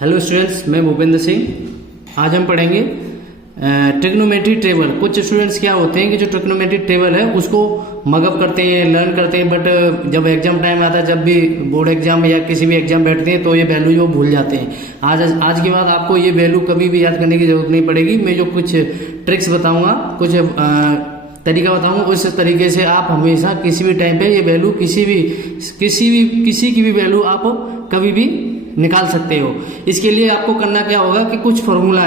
Hello students, मैं भूपेंद्र सिंह। आज हम पढ़ेंगे ट्रिग्नोमेट्री टेबल। कुछ स्टूडेंट्स क्या होते हैं कि जो ट्रिग्नोमेट्री टेबल है उसको मगअप करते हैं, लर्न करते हैं, बट जब एग्जाम टाइम आता है, जब भी बोर्ड एग्जाम या किसी भी एग्जाम बैठते हैं तो ये वैल्यू जो भूल जाते हैं। आज के बाद आपको ये वैल्यू कभी भी याद करने की जरूरत नहीं पड़ेगी। मैं जो कुछ ट्रिक्स बताऊंगा, कुछ तरीका बताऊंगा, उस तरीके से आप हमेशा किसी भी टाइम पे ये वैल्यू किसी की भी वैल्यू आप कभी भी निकाल सकते हो। इसके लिए आपको करना क्या होगा कि कुछ फॉर्मूला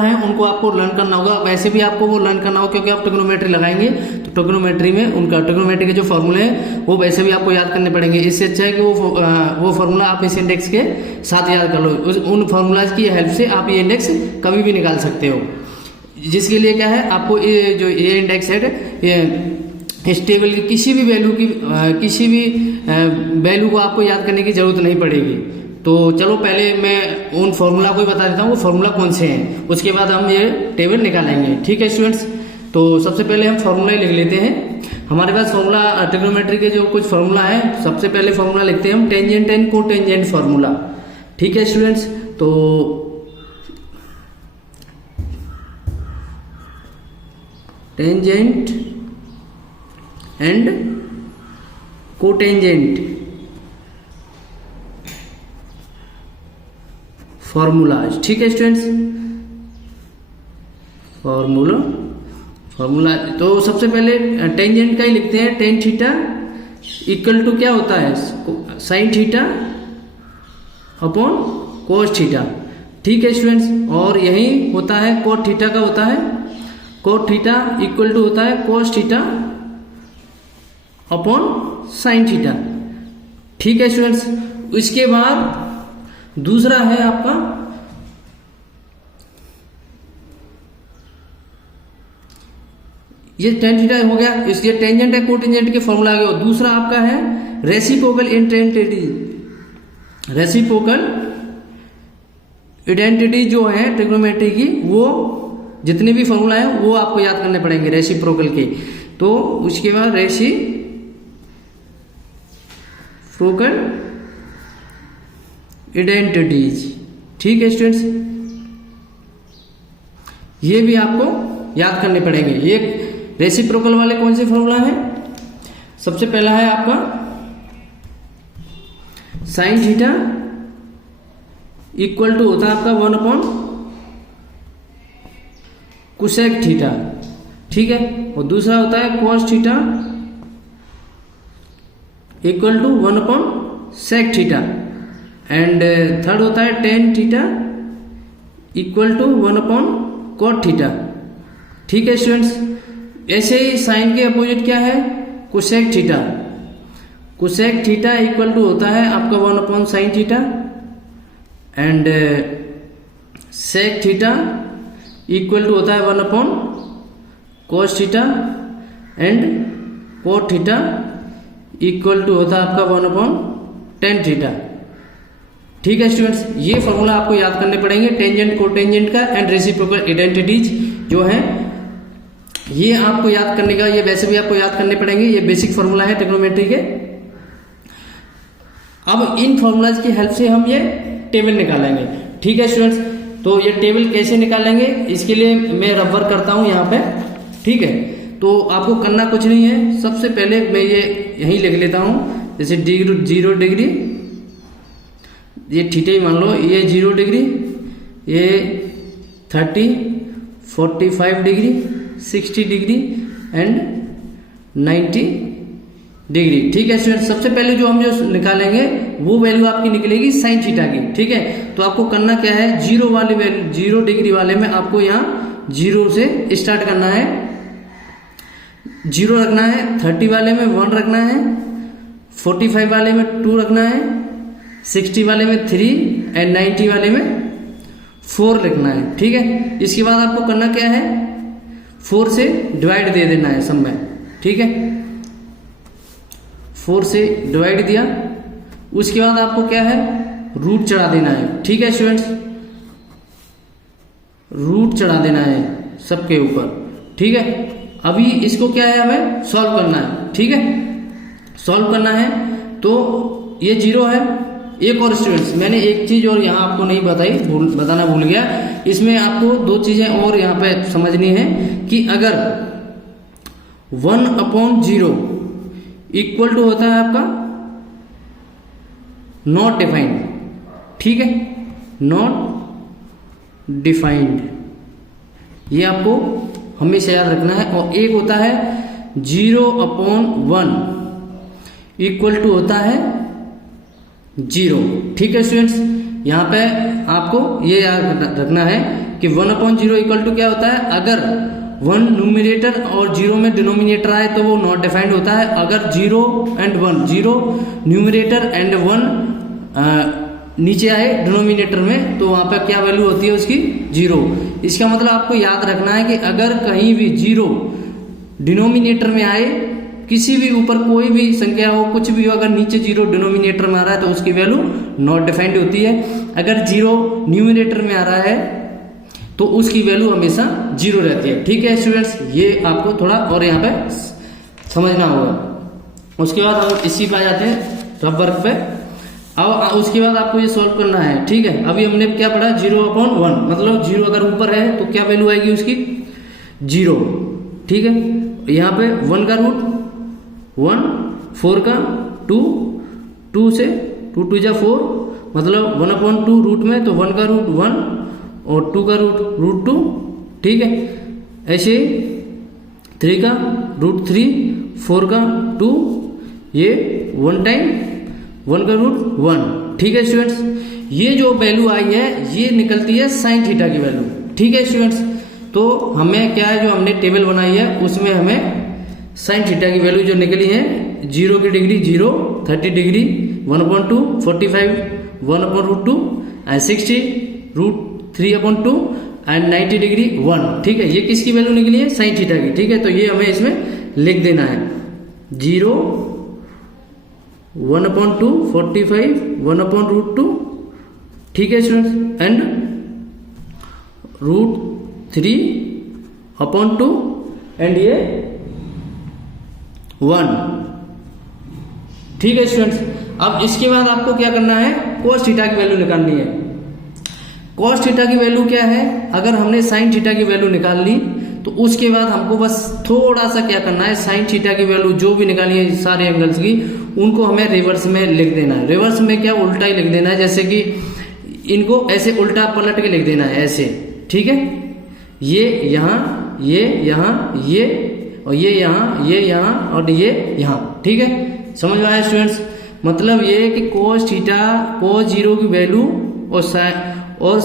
है उनको आपको लर्न करना होगा। वैसे भी आपको वो लर्न करना होगा क्योंकि आप ट्रिग्नोमेट्री लगाएंगे तो ट्रिग्नोमेट्री में उनका ट्रिग्नोमेट्री के जो फॉर्मूले हैं वो वैसे भी आपको याद करने पड़ेंगे। इससे अच्छा है कि वो फॉर्मूला आप इस इंडेक्स के साथ याद कर लो। उन फॉर्मूलाज की हेल्प से आप ये इंडेक्स कभी भी निकाल सकते हो। जिसके लिए क्या है, आपको ये इंडेक्स है, इस टेबल की किसी भी वैल्यू को आपको याद करने की जरूरत नहीं पड़ेगी। तो चलो पहले मैं उन फॉर्मूला को ही बता देता हूँ, वो फॉर्मूला कौन से हैं, उसके बाद हम ये टेबल निकालेंगे। ठीक है स्टूडेंट्स, तो सबसे पहले हम फॉर्मूला लिख लेते हैं। हमारे पास फॉर्मूला ट्रिग्नोमेट्री के जो कुछ फॉर्मूला है, सबसे पहले फॉर्मूला लिखते हैं हम टेंजेंट एंड कोटेंजेंट फॉर्मूला। ठीक है स्टूडेंट्स, तो टेंजेंट एंड कोटेंजेंट फॉर्मूलाज। ठीक है स्टूडेंट्स, फॉर्मूला तो सबसे पहले टेंजेंट का ही लिखते हैं। टेन थीटा इक्वल टू क्या होता है, sine theta upon cos theta. ठीक है स्टूडेंट्स, और यही होता है कोट थीटा का होता है, कोट थीटा इक्वल टू होता है cos theta upon sine theta. ठीक है स्टूडेंट्स, इसके बाद दूसरा है आपका ये टेन थीटा हो गया, इसलिए टेंजेंट है कोटेंजेंट के फॉर्मूला आ गया। दूसरा आपका है रेसिप्रोकल आइडेंटिटी जो है ट्रिग्नोमेट्री की, वो जितने भी फॉर्मूला है वो आपको याद करने पड़ेंगे रेसिप्रोकल के। तो उसके बाद रेसिप्रोकल आइडेंटिटीज। ठीक है स्टूडेंट्स, ये भी आपको याद करने पड़ेंगे। ये रेसिप्रोकल वाले कौन से फॉर्मूला है, सबसे पहला है आपका साइन थीटा इक्वल टू होता है आपका 1 अपॉन कोसेक थीटा। ठीक है, और दूसरा होता है cos theta equal to 1 upon sec theta, and third होता है tan theta equal to 1 upon cot theta. ठीक है स्टूडेंट्स, ऐसे ही साइन के अपोजिट क्या है, cosec theta. Cosec theta equal to होता है आपका 1 upon sine theta, and sec theta equal to होता है 1 upon cos theta, and cot theta equal to होता है आपका 1 अपॉन टेन थीटा। ठीक है स्टूडेंट्स, ये फॉर्मूला आपको याद करने पड़ेंगे टेंजेंट कोटेंजेंट का एंड रेसिप्रोकल आइडेंटिटीज जो है, ये आपको याद करने का, ये वैसे भी आपको याद करने पड़ेंगे। ये बेसिक फॉर्मूला है ट्रिग्नोमेट्री के। अब इन फॉर्मूलाज की हेल्प से हम ये टेबल निकालेंगे। ठीक है स्टूडेंट्स, तो ये टेबल कैसे निकालेंगे, इसके लिए मैं रबर करता हूं यहाँ पे। ठीक है, तो आपको करना कुछ नहीं है, सबसे पहले मैं ये यहीं लिख लेता हूं, जैसे 0 डिग्री, ये थीटा ही मान लो, ये 0 डिग्री, ये 30, 45 डिग्री, 60 डिग्री एंड 90 डिग्री। ठीक है स्टूडेंट, सबसे पहले जो हम जो निकालेंगे वो वैल्यू आपकी निकलेगी साइन थीटा की। ठीक है, तो आपको करना क्या है, 0 डिग्री वाले में आपको यहाँ 0 से स्टार्ट करना है, 0 रखना है, 30 वाले में 1 रखना है, 45 वाले में 2 रखना है, 60 वाले में 3 एंड 90 वाले में 4 लिखना है। ठीक है, इसके बाद आपको करना क्या है, 4 से डिवाइड दे देना है सब में। ठीक है, 4 से डिवाइड दिया, उसके बाद आपको क्या है, रूट चढ़ा देना है। ठीक है स्टूडेंट्स, रूट चढ़ा देना है सबके ऊपर। ठीक है, अभी इसको क्या है, हमें सॉल्व करना है। ठीक है, सॉल्व करना है तो ये 0 है, एक और स्टूडेंट्स, मैंने एक चीज और यहाँ आपको नहीं बताना भूल गया। इसमें आपको दो चीजें और यहाँ पे समझनी है कि अगर 1/0 इक्वल टू होता है आपका नॉट डिफाइंड, ठीक है, नॉट डिफाइंड, ये आपको हमेशा याद रखना है। और एक होता है 0/1 इक्वल टू होता है 0, ठीक है स्टूडेंट्स। यहाँ पे आपको ये याद रखना है कि 1/0 इक्वल टू क्या होता है, अगर 1 न्यूमरेटर और 0 में डिनोमिनेटर आए तो वो नॉट डिफाइंड होता है। अगर 0 and 1, 0 न्यूमरेटर एंड 1 नीचे आए डिनोमिनेटर में, तो वहां पर क्या वैल्यू होती है उसकी, 0। इसका मतलब आपको याद रखना है कि अगर कहीं भी 0 डिनोमिनेटर में आए, किसी भी ऊपर कोई भी संख्या हो, कुछ भी हो, अगर नीचे 0 डिनोमिनेटर में आ रहा है तो उसकी वैल्यू नॉट डिफाइंड होती है। अगर 0 न्यूमरेटर में आ रहा है तो उसकी वैल्यू हमेशा 0 रहती है, ठीक है स्टूडेंट्स। ये आपको थोड़ा और यहाँ पे समझना होगा। उसके बाद हम इसी पे आ जाते हैं रफ वर्क पे। अब उसके बाद आपको ये सॉल्व करना है, ठीक है। अभी हमने क्या पढ़ा, 0/1, मतलब 0 अगर ऊपर है तो क्या वैल्यू आएगी उसकी, 0, ठीक है। यहाँ पे 1 का रूट 1, 4 का 2, 2 से 2 2 जा 4, मतलब 1/2 रूट में, तो 1 का रूट 1 और 2 का रूट 2, ठीक है। ऐसे 3 का रूट 3, 4 का 2, ये 1 टाइम 1 का रूट 1, ठीक है स्टूडेंट्स। ये जो वैल्यू आई है ये निकलती है साइन थीटा की वैल्यू, ठीक है स्टूडेंट्स। तो हमें क्या है, जो हमने टेबल बनाई है उसमें हमें साइन थीटा की वैल्यू जो निकली है, 0 की degree 0, 30 degree 1/2, 45 1/√2 and 60 √3/2 and 90 degree 1, ठीक है। ये किसकी वैल्यू निकली है, साइन थीटा की, ठीक है। तो ये हमें इसमें लिख देना है, 0 1/2 45 1/√2, ठीक है स्टूडेंट्स, एंड √3/2 एंड ये 1, ठीक है स्टूडेंट्स। अब इसके बाद आपको क्या करना है, cos थीटा की वैल्यू निकालनी है। cos थीटा की वैल्यू क्या है, अगर हमने sin थीटा की वैल्यू निकाल ली तो उसके बाद हमको बस थोड़ा सा क्या करना है, sin थीटा की वैल्यू जो भी निकाली है सारे एंगल्स की, उनको हमें रिवर्स में लिख देना है। रिवर्स में क्या, उल्टा ही लिख देना है, जैसे कि इनको ऐसे उल्टा पलट के लिख देना है ऐसे, ठीक है। ये यहाँ, ये यहाँ, ये और ये यहाँ, ये यहाँ और ये यहाँ, ठीक है। समझ में आया स्टूडेंट्स। मतलब ये कि cos थीटा, cos 0 की वैल्यू और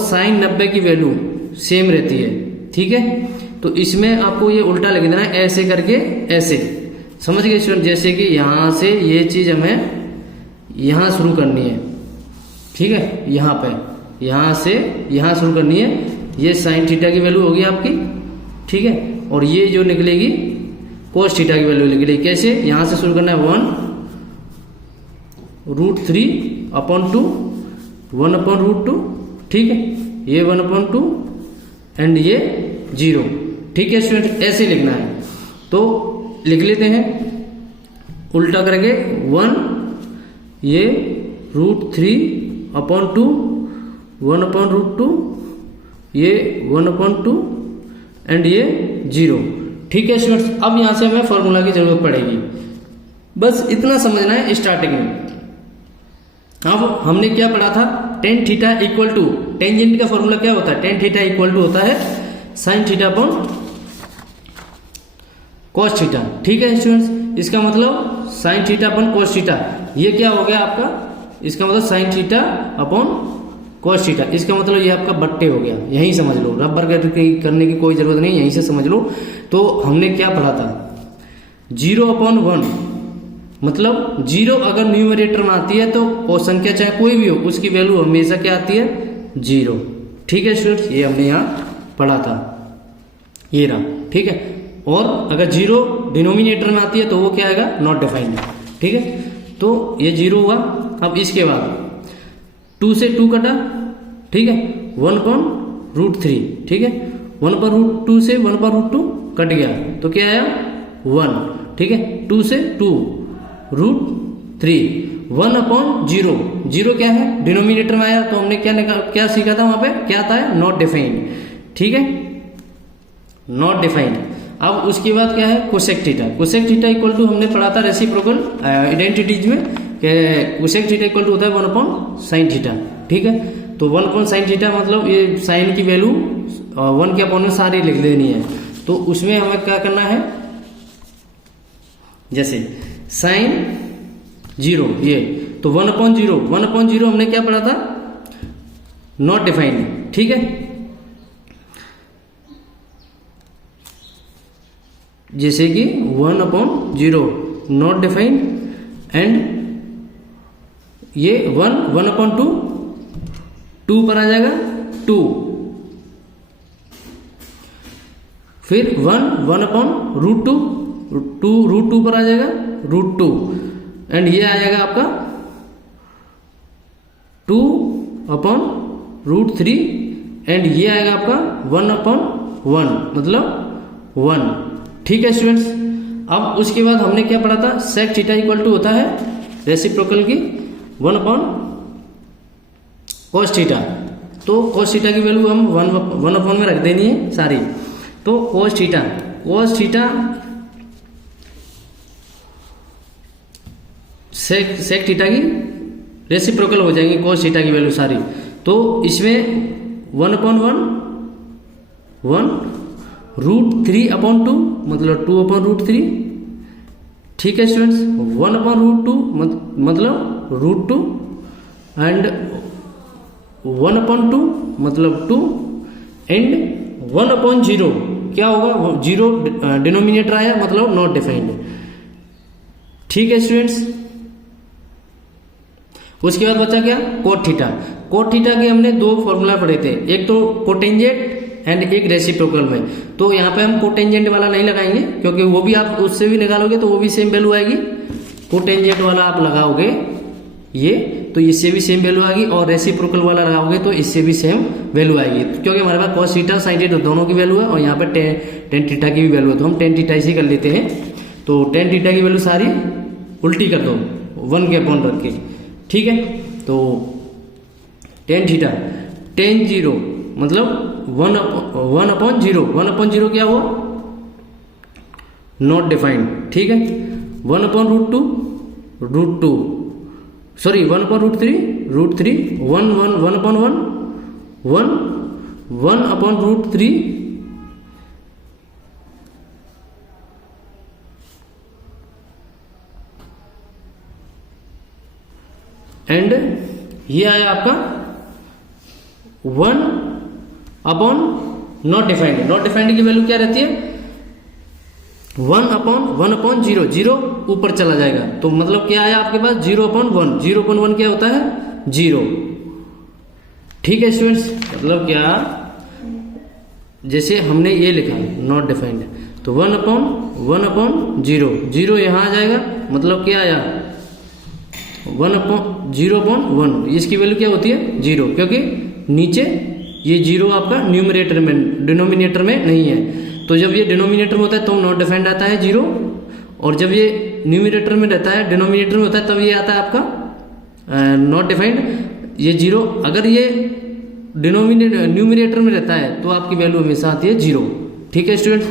sin 90 की वैल्यू सेम रहती है, ठीक है। तो इसमें आपको ये उल्टा लिख देना है, ऐसे करके ऐसे, समझ गए स्टूडेंट। जैसे कि यहाँ से ये चीज हमें यहाँ शुरू करनी है, ठीक है, यहाँ पे, यहाँ से यहाँ शुरू करनी है। ये साइन थीटा की वैल्यू होगी आपकी, ठीक है। और ये जो निकलेगी cos थीटा की वैल्यू निकलेगी, कैसे, यहाँ से शुरू करना है 1√3/2 1/√2, ठीक है, ये 1/2 एंड ये 0, ठीक है स्टूडेंट। ऐसे लिखना है, तो लिख लेते हैं उल्टा करके 1, ये √3/2 1/√2, ये 1/2 एंड ये 0, ठीक है स्टूडेंट्स। अब यहां से हमें फॉर्मूला की जरूरत पड़ेगी, बस इतना समझना है स्टार्टिंग में। अब हमने क्या पढ़ा था, tan theta equal to, tangent का फॉर्मूला क्या होता है, tan थीटा इक्वल टू होता है sin theta upon cos theta, ठीक है स्टूडेंट्स। इसका मतलब sin theta upon cos theta, ये क्या हो गया आपका, इसका मतलब sin theta upon cos theta, इसका मतलब ये आपका बट्टे हो गया। यहीं समझ लो, रबर करने की कोई जरूरत नहीं, यहीं से समझ लो। तो हमने क्या पढ़ा था, 0/1, मतलब 0 अगर न्यूमरेटर में आती है तो वो संख्या चाहे कोई भी हो उसकी वैल्यू हमेशा क्या आती है, 0, ठीक है स्टूडेंट्स। ये हमने यहाँ पढ़ा था, ये रहा, ठीक है। और अगर 0 डिनोमिनेटर में आती है तो वो क्या आएगा, नॉट डिफाइंड, ठीक है। तो ये 0 हुआ। अब इसके बाद 2 से 2 कटा, ठीक है, 1/√3, ठीक है, 1/√2 से 1/√2 कट गया तो क्या आया, 1, ठीक है। 2 से 2 √3, 1/0, जीरो क्या है, डिनोमिनेटर में आया, तो हमने क्या सीखा था वहां पे, क्या था, नॉट डिफाइंड, ठीक है, नॉट डिफाइंड। अब उसके बाद क्या है, cosec theta. Cosec theta equal to हमने पढ़ा था रेसिप्रोकल आइडेंटिटीज में, कोसेक थीटा इक्वल टू होता है 1/sin थीटा, ठीक है। तो 1/sin थीटा मतलब ये साइन की वैल्यू 1 के अपॉन में सारी लिख देनी है। तो उसमें हमें क्या करना है, जैसे साइन 0 ये, तो 1/0 हमने क्या पढ़ा था, नॉट डिफाइंड, ठीक है। जैसे कि 1/0 नॉट डिफाइंड, एंड ये 1/2 2 पर आ जाएगा 2, फिर 1/√2 2 पर आ जाएगा √2, एंड ये आ जाएगा आपका 2/√3, एंड ये आएगा आपका 1/1 मतलब 1, ठीक है स्टूडेंट्स। अब उसके बाद हमने क्या पढ़ा था, सेक थीटा इक्वल टू होता है रेसिप्रोकल की 1/cos थीटा। तो cos थीटा की वैल्यू हम 1/1 में रख देनी है सारी। तो cos थीटा सेक थीटा की रेसिप्रोकल हो जाएंगी cos थीटा की वैल्यू सारी। तो इसमें 1/1 √3/2 मतलब 2/√3, ठीक है स्टूडेंट्स। 1/√2 मतलब √2, एंड 1/2 मतलब 2, एंड 1/0 क्या होगा, 0 डिनोमिनेटर आया मतलब नॉट डिफाइंड, ठीक है स्टूडेंट्स। उसके बाद बचा क्या, कोट थीटा। कोट थीटा के हमने 2 फॉर्मूला पढ़े थे, एक तो कोटेंजेंट एंड एक रेसिप्रोकल में। तो यहाँ पे हम कोटेंजेंट वाला नहीं लगाएंगे, क्योंकि वो भी आप उससे भी निकालोगे तो वो भी सेम वैल्यू आएगी। कोटेंजेंट वाला आप लगाओगे ये, तो इससे भी सेम वैल्यू आएगी, और रेसिप्रोकल वाला लगाओगे तो इससे भी सेम वैल्यू आएगी, क्योंकि हमारे पास cos थीटा sin थीटा दोनों की वैल्यू है, और यहाँ पे टेन थीटा की भी वैल्यू है। तो हम टेन थीटा इसी कर लेते हैं। तो टेन थीटा की वैल्यू सारी उल्टी कर दो 1 के अपॉन रख के, ठीक है। तो टेन थीटा टेन 0 मतलब 1/0 1/0 क्या हुआ, नॉट डिफाइंड, ठीक है। 1/√2 सॉरी 1/√3 1/1 एंड ये आया आपका 1/नॉट डिफाइंड। नॉट डिफाइंड की वैल्यू क्या रहती है, 1/1/0 0 ऊपर चला जाएगा, तो मतलब क्या आया आपके पास 0/1 0/1 क्या होता है 0, ठीक है स्टूडेंट्स। मतलब क्या, जैसे हमने ये लिखा नॉट डिफाइंड, तो 1/0 0 यहाँ आ जाएगा, मतलब क्या आया 0/1, इसकी वैल्यू क्या होती है 0, क्योंकि नीचे ये 0 आपका न्यूमरेटर में, डिनोमिनेटर में नहीं है। तो जब ये डिनोमिनेटर में होता है तो नॉट डिफाइंड आता है 0, और जब ये न्यूमरेटर में रहता है, डिनोमिनेटर में होता है, तब ये आता है आपका नॉट डिफाइंड ये 0। अगर ये न्यूमरेटर में रहता है तो आपकी वैल्यू हमेशा आती है 0, ठीक है स्टूडेंट्स।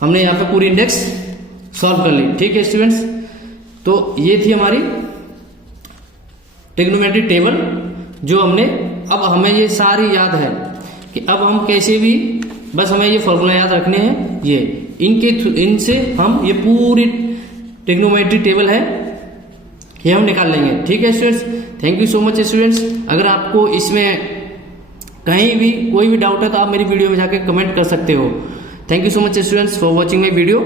हमने यहाँ पे पूरी इंडेक्स सॉल्व कर ली, ठीक है स्टूडेंट्स। तो ये थी हमारी ट्रिग्नोमेट्री टेबल, जो हमने, अब हमें ये सारी याद है कि अब हम कैसे भी, बस हमें ये फॉर्मूला याद रखने हैं, ये इनसे हम ये पूरी ट्रिग्नोमेट्री टेबल है ये हम निकाल लेंगे, ठीक है students. Thank you so much students. अगर आपको इसमें कहीं भी कोई भी डाउट है तो आप मेरी वीडियो में जाके कमेंट कर सकते हो। Thank you so much students for watching my video.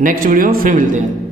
Next video में फिर मिलते हैं।